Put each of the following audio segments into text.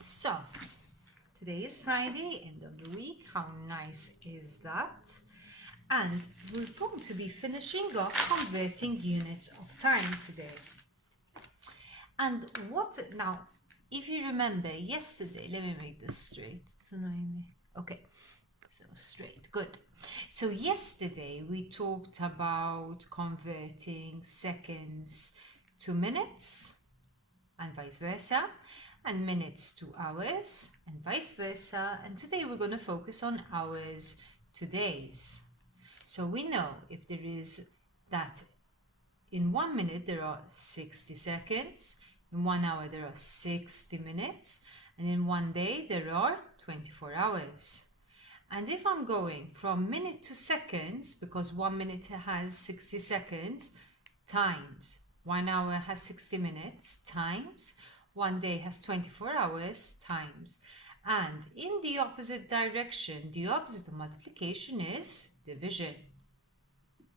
So, today is Friday, end of the week. How nice is that? And we're going to be finishing off converting units of time today. And what now, if you remember yesterday, let me make this straight. It's annoying me. Okay, so straight, good. So yesterday we talked about converting seconds to minutes and vice versa, and minutes to hours and vice versa. And today we're going to focus on hours to days. So we know if there is that in 1 minute there are 60 seconds, in 1 hour there are 60 minutes, and in 1 day there are 24 hours. And if I'm going from minute to seconds, because 1 minute has 60 seconds, times 1 hour has 60 minutes, times 1 day has 24 hours, times. And in the opposite direction, the opposite of multiplication is division.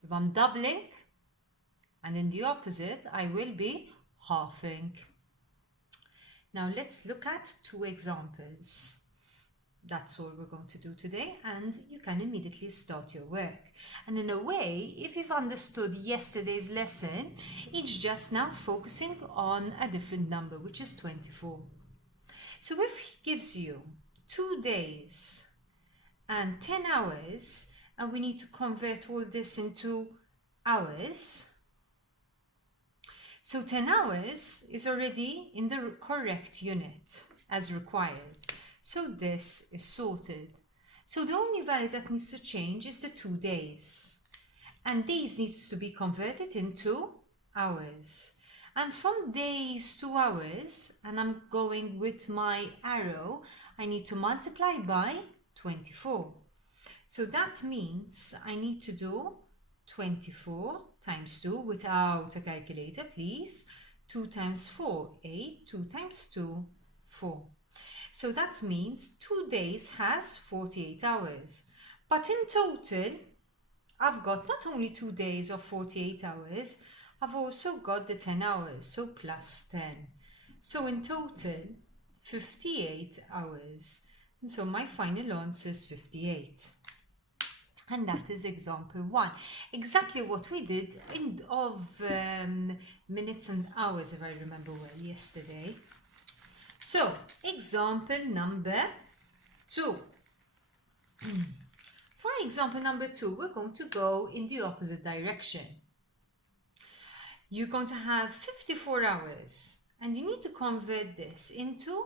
If I'm doubling, and in the opposite, I will be halving. Now let's look at two examples. That's all we're going to do today, and you can immediately start your work. And in a way, if you've understood yesterday's lesson, it's just now focusing on a different number, which is 24. So if he gives you 2 days and 10 hours, and we need to convert all this into hours, so 10 hours is already in the correct unit as required. So this is sorted. So the only value that needs to change is the 2 days. And days needs to be converted into hours. And from days to hours, and I'm going with my arrow, I need to multiply by 24. So that means I need to do 24 times 2 without a calculator, please. 2 times 4, 8. 2 times 2, 4. So that means 2 days has 48 hours. But in total, I've got not only 2 days of 48 hours, I've also got the 10 hours, so plus 10. So in total, 58 hours. And so my final answer is 58. And that is example 1. Exactly what we did of minutes and hours, if I remember well, yesterday. So, example number 2. For example number 2, we're going to go in the opposite direction. You're going to have 54 hours, and you need to convert this into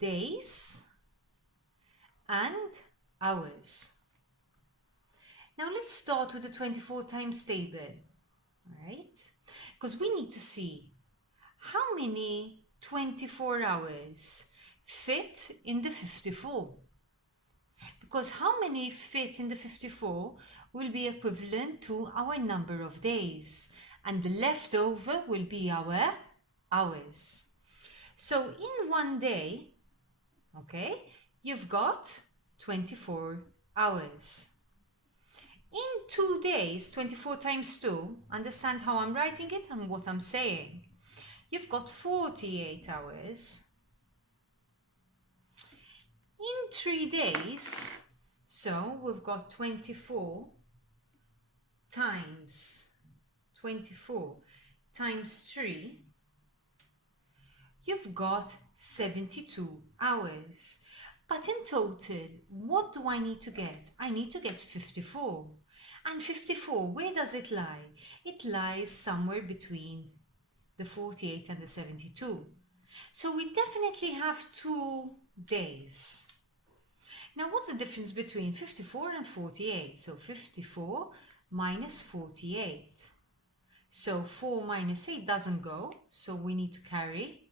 days and hours. Now let's start with the 24 times table, all right? Because we need to see how many 24 hours fit in the 54. Because how many fit in the 54 will be equivalent to our number of days, and the leftover will be our hours. So in 1 day, okay, you've got 24 hours. In 2 days, 24 times 2, understand how I'm writing it and what I'm saying. You've got 48 hours. In 3 days, so we've got 24 times 3, you've got 72 hours. But in total, what do I need to get? I need to get 54. And 54, where does it lie? It lies somewhere between the 48 and the 72. So we definitely have 2 days. Now what's the difference between 54 and 48? So 54 minus 48. So 4 minus 8 doesn't go, so we need to carry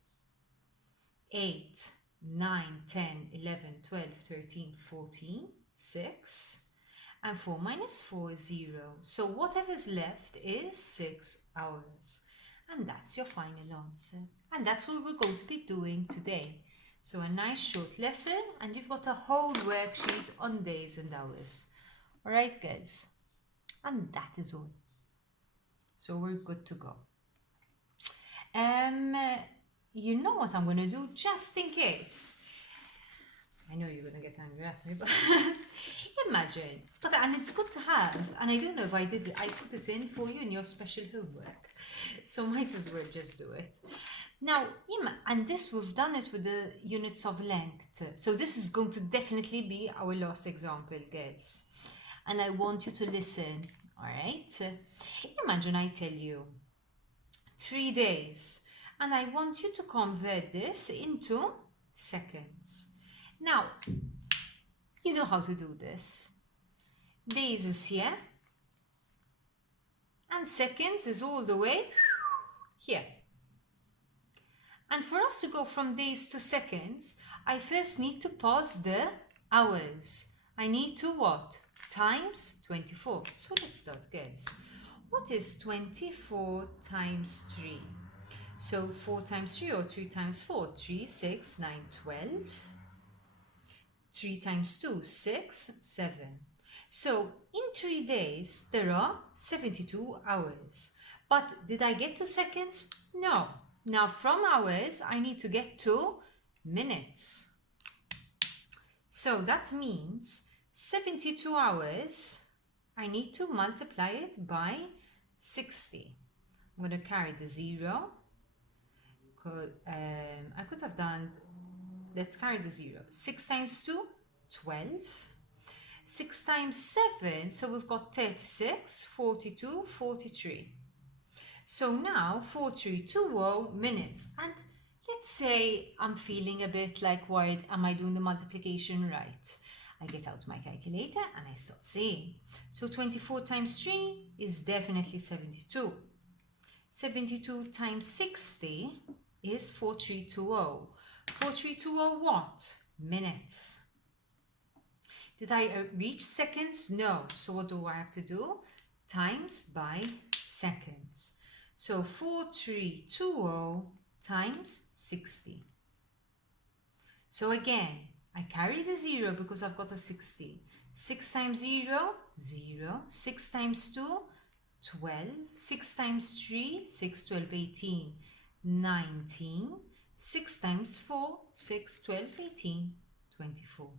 8, 9, 10, 11, 12, 13, 14, 6. And 4 minus 4 is 0. So whatever's left is 6 hours. And that's your final answer. And that's what we're going to be doing today. So a nice short lesson, and you've got a whole worksheet on days and hours. Alright guys, and that is all. So we're good to go. You know what I'm going to do, just in case. I know you're going to get angry at me, but imagine. And it's good to have. And I don't know if I did it. I put it in for you in your special homework. So might as well just do it. Now, and this we've done it with the units of length. So this is going to definitely be our last example, guys. And I want you to listen, all right? Imagine I tell you 3 days, and I want you to convert this into seconds. Now, you know how to do this. Days is here, and seconds is all the way here. And for us to go from days to seconds, I first need to pause the hours. I need to what? Times 24. So let's start, guys. What is 24 times 3? So 4 times 3 or 3 times 4? 3, 6, 9, 12. 3 times 2, 6, 7. So in 3 days, there are 72 hours. But did I get to seconds? No. Now from hours, I need to get to minutes. So that means 72 hours, I need to multiply it by 60. I'm going to carry the 0. I could have done, let's carry the 0. 6 times 2, 12. 6 times 7, so we've got 36, 42, 43. So now 4320 minutes. And let's say I'm feeling a bit like worried, am I doing the multiplication right? I get out my calculator and I start saying. So 24 times 3 is definitely 72. 72 times 60 is 4320. 4320 what? Minutes. Did I reach seconds? No. So what do I have to do? Times by seconds. So 4320 times 60. So again, I carry the 0 because I've got a 60. 6 times 0, 0. 6 times 2, 12. 6 times 3, 6, 12, 18, 19. 6 times 4, 6, 12, 18, 24.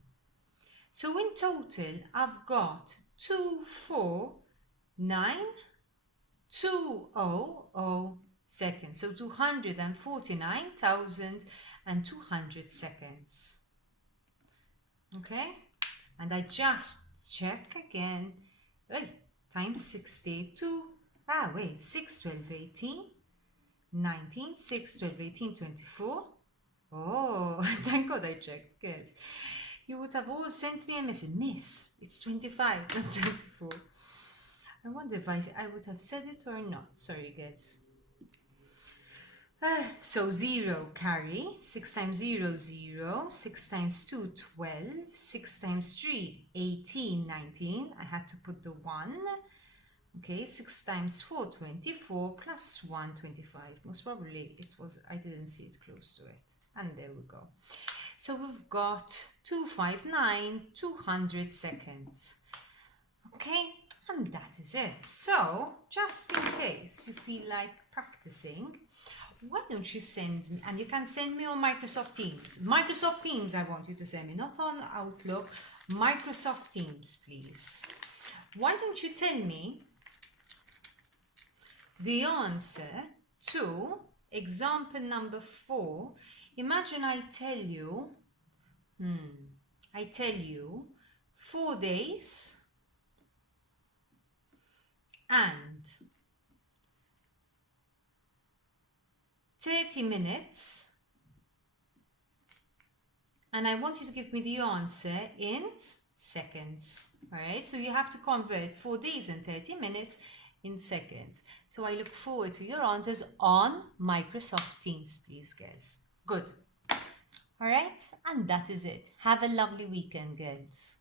So in total, I've got 249,200 seconds. So 249,200 seconds. Okay? And I just check again. Times 62. 6, 12, 18, 19, 6, 12, 18, 24. Oh, thank God I checked, guys. You would have always sent me a message. Miss, it's 25, not 24. I wonder if I would have said it or not. Sorry, guys. So 0 carry. 6 times 0, 0. 6 times 2, 12. 6 times 3, 18, 19. I had to put the 1. Okay, 6 times 4, 24. Plus 1, 25. Most probably it was, I didn't see it close to it. And there we go. So we've got 259,200 seconds. Okay, and that is it. So, just in case you feel like practicing, why don't you send me, and you can send me on Microsoft Teams. Microsoft Teams I want you to send me, not on Outlook. Microsoft Teams, please. Why don't you tell me the answer to example number 4. Imagine I tell you, 4 days and 30 minutes, and I want you to give me the answer in seconds. All right, so you have to convert 4 days and 30 minutes in seconds. So I look forward to your answers on Microsoft Teams, please, guys. Good. All right, and that is it. Have a lovely weekend, guys.